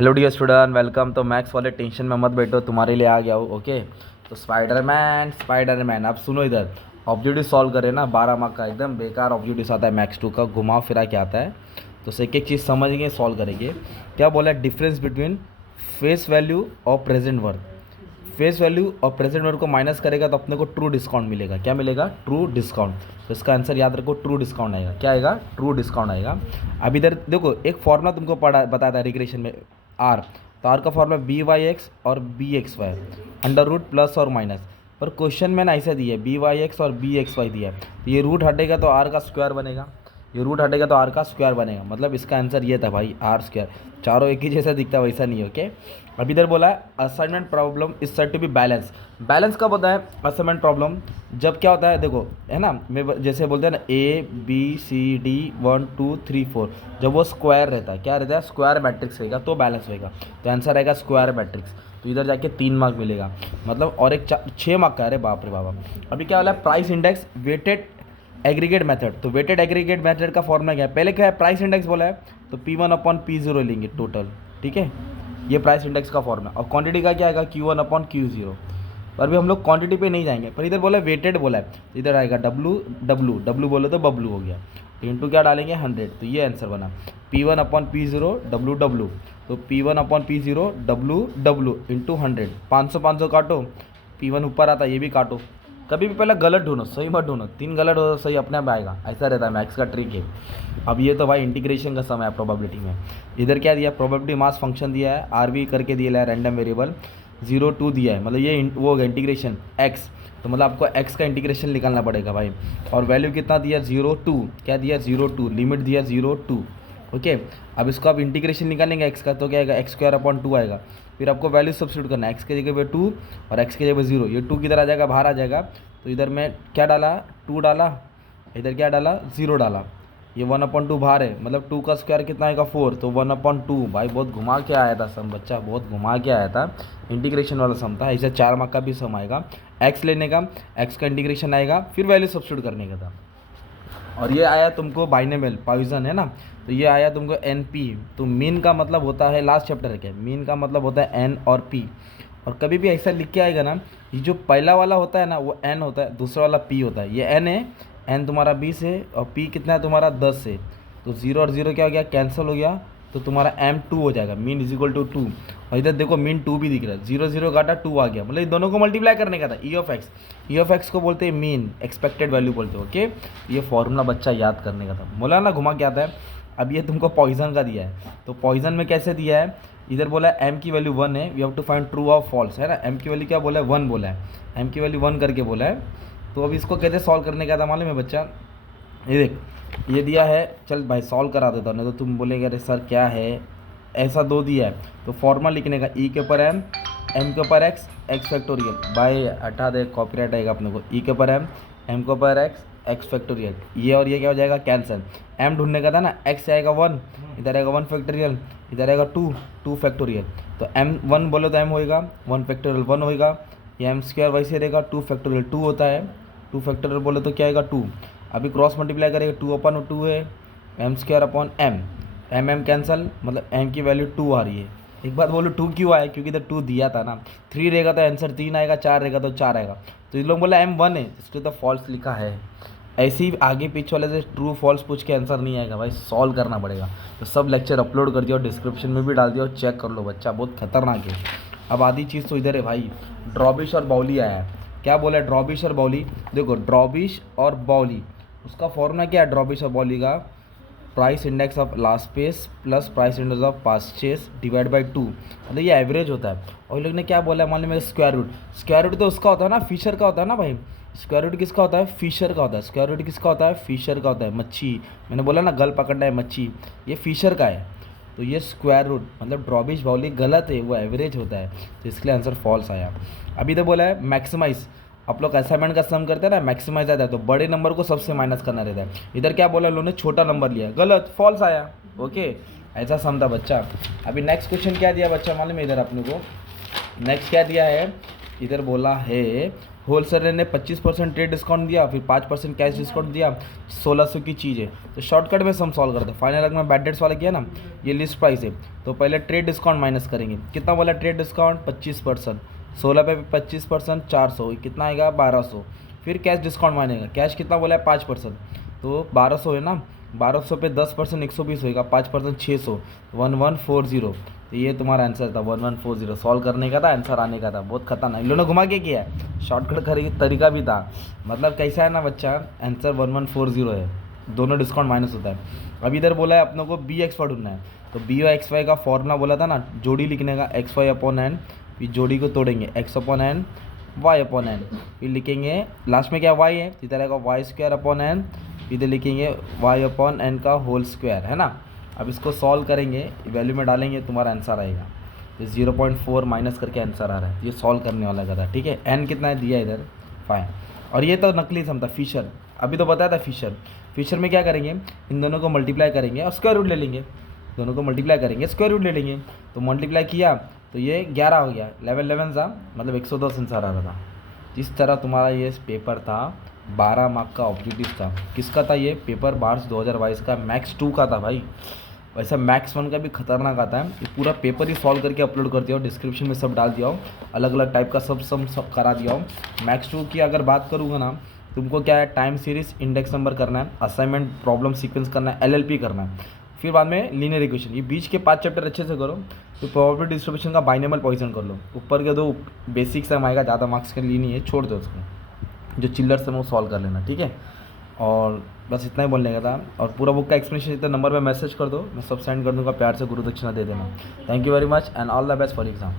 Hello dear student, welcome. तो maths वाले tension में मत बैठो, तुम्हारे लिए आ गया हो। ओके, तो स्पाइडरमैन अब सुनो इधर। ऑब्जेक्टिव सॉल्व करे ना, 12 मार्क का एकदम बेकार ऑब्जेक्टिव आता है, मैक्स 2 का घुमा फिरा के आता है। तो एक एक चीज़ समझेंगे, सॉल्व करेंगे। क्या बोला है? डिफरेंस बिटवीन फेस वैल्यू और प्रेजेंट वर्थ। फेस वैल्यू और प्रेजेंट वर्थ को माइनस करेगा तो अपने को ट्रू डिस्काउंट मिलेगा। क्या मिलेगा? True discount. तो इसका आंसर याद रखो, ट्रू डिस्काउंट आएगा। क्या आएगा? ट्रू डिस्काउंट आएगा। अब इधर देखो, एक फॉर्मूला तुमको पढ़ा बताया था रिग्रेशन में, आर। तो आर का फॉर्मूला बी वाई एक्स और B X Y, under root plus और माइनस। पर क्वेश्चन में ना ऐसा दिया है, बी वाई एक्स और बी एक्स वाई दिया है। तो ये रूट हटेगा तो आर का स्क्वायर बनेगा, ये रूट हटेगा तो आर का स्क्वायर बनेगा। मतलब इसका आंसर ये था भाई, आर स्क्वायर। चारों एक ही जैसा दिखता है, वैसा नहीं है। ओके, अब इधर बोला है assignment problem is said to be balance. Balance कब होता है असाइनमेंट प्रॉब्लम? जब क्या होता है देखो, है ना, मैं जैसे बोलते हैं ना, ए बी सी डी 1 2 3 4, जब वो स्क्वायर रहता है, क्या रहता है? स्क्वायर मैट्रिक्स रहेगा तो बैलेंस होएगा। तो आंसर आएगा स्क्वायर मैट्रिक्स। तो इधर जाके 3 मार्क मिलेगा, मतलब। और एक 6 मार्क का। अरे बाप रे बाबा। अभी क्या वाला है? Price index weighted aggregate method. तो वेटेड एग्रीगेट मेथड का फॉर्मूला क्या है? पहले क्या है? प्राइस इंडेक्स बोला है, तो P1 अपॉन P0 लेंगे टोटल। ठीक है, ये प्राइस इंडेक्स का फॉर्मूला। और क्वांटिटी का क्या आएगा? Q1 upon Q0। पर भी हम लोग क्वांटिटी पे नहीं जाएंगे, पर इधर बोला है वेटेड बोला है, तो इधर आएगा डब्लू डब्लू डब्लू बोले तो बबलू हो गया। तो इंटू क्या डालेंगे? 100। तो ये आंसर बना P1 upon P0 W W. तो P1 upon P0 W W into 100। 500 500 काटो, P1 ऊपर आता है, ये भी काटो। कभी भी पहले गलत ढूंढो, सही मत ढूंढो। 3 गलत हो तो सही अपने आप आएगा, ऐसा रहता है मैथ्स का ट्रिक है। अब ये तो भाई इंटीग्रेशन का समय है प्रोबेबिलिटी में। इधर क्या दिया? प्रोबेबिलिटी मास फंक्शन दिया है, आर बी करके दिया है, रैंडम वेरिएबल 0 2 दिया है, मतलब ये वो होगा इंटीग्रेशन एक्स। तो मतलब आपको एक्स का इंटीग्रेशन निकालना पड़ेगा भाई। और वैल्यू कितना दिया? 0 2। क्या दिया? 0 2, लिमिट दिया 0 2। ओके, अब इसको आप इंटीग्रेशन निकालेंगे एक्स का, तो क्या आएगा? एक्स स्क्वायर अपॉन 2 आएगा। फिर आपको वैल्यू सब्सिट्यूट करना है, एक्स की जगह पे 2 और एक्स की जगह पे 0। ये 2 किधर आ जाएगा? बाहर आ जाएगा। तो इधर मैं क्या डाला? 2 डाला, इधर क्या डाला? 0 डाला। ये 1/2 बाहर है, मतलब 2 का स्क्वायर कितना आएगा? 4। तो 1/2। भाई बहुत घुमा के आया था सम, बच्चा बहुत घुमा के आया था। इंटीग्रेशन वाला सम था, ऐसे 4 मार्क का भी सम आएगा। एक्स लेने का, एक्स का इंटीग्रेशन आएगा, फिर वैल्यू सब्सिट्यूट करने का था। और ये आया तुमको बाइनोमियल पॉइजन, है ना। तो ये आया तुमको एन पी। तो मीन का मतलब होता है, लास्ट चैप्टर के, मीन का मतलब होता है एन और पी। और कभी भी ऐसा लिख के आएगा ना, ये जो पहला वाला होता है ना वो एन होता है, दूसरा वाला पी होता है। ये एन है, एन तुम्हारा 20 है, और पी कितना है तुम्हारा? 10 है। तो 0 और 0 क्या हो गया? कैंसिल हो गया। तो तुम्हारा M2 हो जाएगा, मीन इज इक्वल टू 2। और इधर देखो मीन 2 भी दिख रहा है, 0 0 काटा 2 आ गया, मतलब इन दोनों को मल्टीप्लाई करने का था। ई ऑफ एक्स को बोलते हैं मीन, एक्सपेक्टेड वैल्यू बोलते हैं। ओके, ये फॉर्मूला बच्चा याद करने का था, बोला ना घुमा के आता है। अब ये तुमको पॉइजन का दिया है, तो पॉइजन में कैसे दिया है? इधर बोला है एम की वैल्यू 1 है, we have to find true और फॉल्स, है ना। एम की वैल्यू क्या बोला है? 1 बोला है, एम की वैल्यू 1 करके बोला है। तो अब इसको कैसे सॉल्व करने का था मालूम है बच्चा? ये देख, ये दिया है, चल भाई सॉल्व करा देता हूँ, नहीं तो तुम बोलेंगे अरे सर क्या है, ऐसा 2 दिया है। तो फॉर्मूला लिखने का, ई के ऊपर एम, एम के ऊपर एक्स, एक्स फैक्टोरियल। भाई हटा दे, कॉपीराइट आएगा अपने को। ई के ऊपर एम के ऊपर एक्स, एक्स फैक्टोरियल। ये और ये क्या हो जाएगा? कैंसिल। एम ढूंढने का था ना, एक्स आएगा 1, इधर आएगा 1 फैक्टोरियल, इधर आएगा 2, 2 फैक्टोरियल। तो एम 1 बोलो तो एम होएगा 1 फैक्टोरियल 1 होएगा। ये एम स्क्वायर वैसे रहेगा, 2 फैक्टोरियल 2 होता है, 2 फैक्टोरियल बोले तो क्या आएगा? 2। अभी क्रॉस मल्टीप्लाई करेगा, 2/2 है, M square upon M, M M cancel, मतलब एम की वैल्यू 2 आ रही है। एक बात बोलो 2 क्यों आया? क्योंकि इधर 2 दिया था ना। 3 रहेगा तो आंसर 3 आएगा, 4 रहेगा तो 4 आएगा। तो इन लोग बोला M1 है, इसके तो फॉल्स लिखा है। ऐसे ही आगे पीछे वाले से ट्रू फॉल्स पूछ के आंसर नहीं आएगा भाई, सॉल्व करना पड़ेगा। तो सब लेक्चर अपलोड कर दिया और डिस्क्रिप्शन में भी डाल दिया, और चेक कर लो बच्चा, बहुत खतरनाक है। अब आधी चीज़ तो इधर है भाई, ड्रॉबिश और बाउली आया है। क्या बोला है? ड्रॉबिश और बाउली। देखो ड्रॉबिश और बाउली, उसका फॉर्मूला क्या है ड्रॉबिश और बाउली का? Price index of Laspeyres plus price index of Paasche divide by 2, मतलब ये एवरेज होता है। और इन लोग ने क्या बोला है मालूम है? Square root. स्क्वायर रूट तो उसका होता है ना, फिशर का होता है ना भाई। स्क्वायर रूट किसका होता है? फिशर का होता है। स्क्वायर रूट किसका होता है? फिशर का होता है। मच्छी, मैंने बोला ना गल पकड़ना है मच्छी, ये फिशर का है। तो ये स्क्वायर रूट मतलब ड्रॉबिश बाउली गलत है, वो एवरेज होता है, तो इसलिए आंसर फॉल्स आया। अभी तो बोला है मैक्सिमाइज। आप लोग असाइनमेंट का सम करते हैं ना, मैक्सिमाइज आता है तो बड़े नंबर को सबसे माइनस करना रहता है। इधर क्या बोला लोगों ने? छोटा नंबर लिया, गलत, फॉल्स आया। ओके, ऐसा सम था बच्चा। अभी नेक्स्ट क्वेश्चन क्या दिया बच्चा मालूम है इधर अपने को? नेक्स्ट क्या दिया है? इधर बोला है होलसेलर ने 25% ट्रेड डिस्काउंट दिया, फिर 5% कैश डिस्काउंट दिया, 1600 की चीज़ है। तो शॉर्टकट में हम सॉल्व करते हैं। फाइनल अगर मैं बैड डेट्स वाला किया ना, ये लिस्ट प्राइस है, तो पहले ट्रेड डिस्काउंट माइनस करेंगे। कितना बोला ट्रेड डिस्काउंट? 25%, 16 पे 25%, 400, कितना आएगा? 1200। फिर कैश डिस्काउंट मानेगा, कैश कितना बोला है? 5%, तो 1200 है ना, 1200 पे 10% 120 होएगा, 5% 600, 1140। तो ये तुम्हारा आंसर था 1140। सॉल्व करने का था, आंसर आने का था। बहुत खतरनाक, इन लोगों ने घुमा के किया है, शॉर्टकट तरीका भी था। मतलब कैसा है ना बच्चा, आंसर 1140 है, दोनों डिस्काउंट माइनस होता है। अभी इधर बोला है अपनों को बी एक्स वाई ढूंढना है, तो बी और एक्स वाई का फॉर्मूला बोला था ना, जोड़ी लिखने का, एक्स वाई अपॉन एन, फिर जोड़ी को तोड़ेंगे, X upon N, Y upon N, फिर लिखेंगे लास्ट में क्या वाई है, इधर आएगा वाई स्क्वायर अपॉन एन, इधर लिखेंगे वाई अपॉन एन का होल स्क्वायर, है ना। अब इसको सॉल्व करेंगे, वैल्यू में डालेंगे, तुम्हारा आंसर आएगा। तो 0.4 माइनस करके आंसर आ रहा है, ये सॉल्व करने वाला का था, ठीक है। एन कितना है दिया इधर 5, और ये तो नकली सम था फिशर, अभी तो बताया था फिशर। फिशर में क्या करेंगे, इन दोनों को मल्टीप्लाई करेंगे और स्क्वायर रूट ले लेंगे, दोनों को मल्टीप्लाई करेंगे स्क्वायर रूट ले लेंगे। तो मल्टीप्लाई किया तो ये 11 हो गया, 11 था, मतलब 110 आंसर आ रहा था। जिस तरह तुम्हारा ये पेपर था 12 मार्क का ऑब्जेक्टिव था, किसका था ये पेपर? मार्च 2022 का मैक्स 2 का था भाई। वैसे मैक्स 1 का भी खतरनाक आता है। ये पूरा पेपर ही सॉल्व करके अपलोड कर दिया हो, डिस्क्रिप्शन में सब डाल दिया हो, अलग अलग टाइप का सब करा दिया हो। मैक्स 2 की अगर बात करूँगा ना, तुमको क्या है, टाइम सीरीज, इंडेक्स नंबर करना है, असाइनमेंट प्रॉब्लम सीक्वेंस करना है, एलएलपी करना है, फिर बाद में लीनियर इक्वेशन। ये बीच के 5 चैप्टर अच्छे से करो, तो प्रोबेबिलिटी डिस्ट्रीब्यूशन का बाइनोमियल पॉइसन कर लो। ऊपर के 2 बेसिक सम आएगा, ज़्यादा मार्क्स के लिए नहीं है, छोड़ दो उसको, जो चिल्लर से वो सॉल्व कर लेना, ठीक है। और बस इतना ही बोलने का था, और पूरा बुक का एक्सप्लेनेशन इतना नंबर पे मैसेज कर दो, मैं सब सेंड कर दूँगा, प्यार से गुरु दक्षिणा दे देना। Thank you very much and all the best for exam.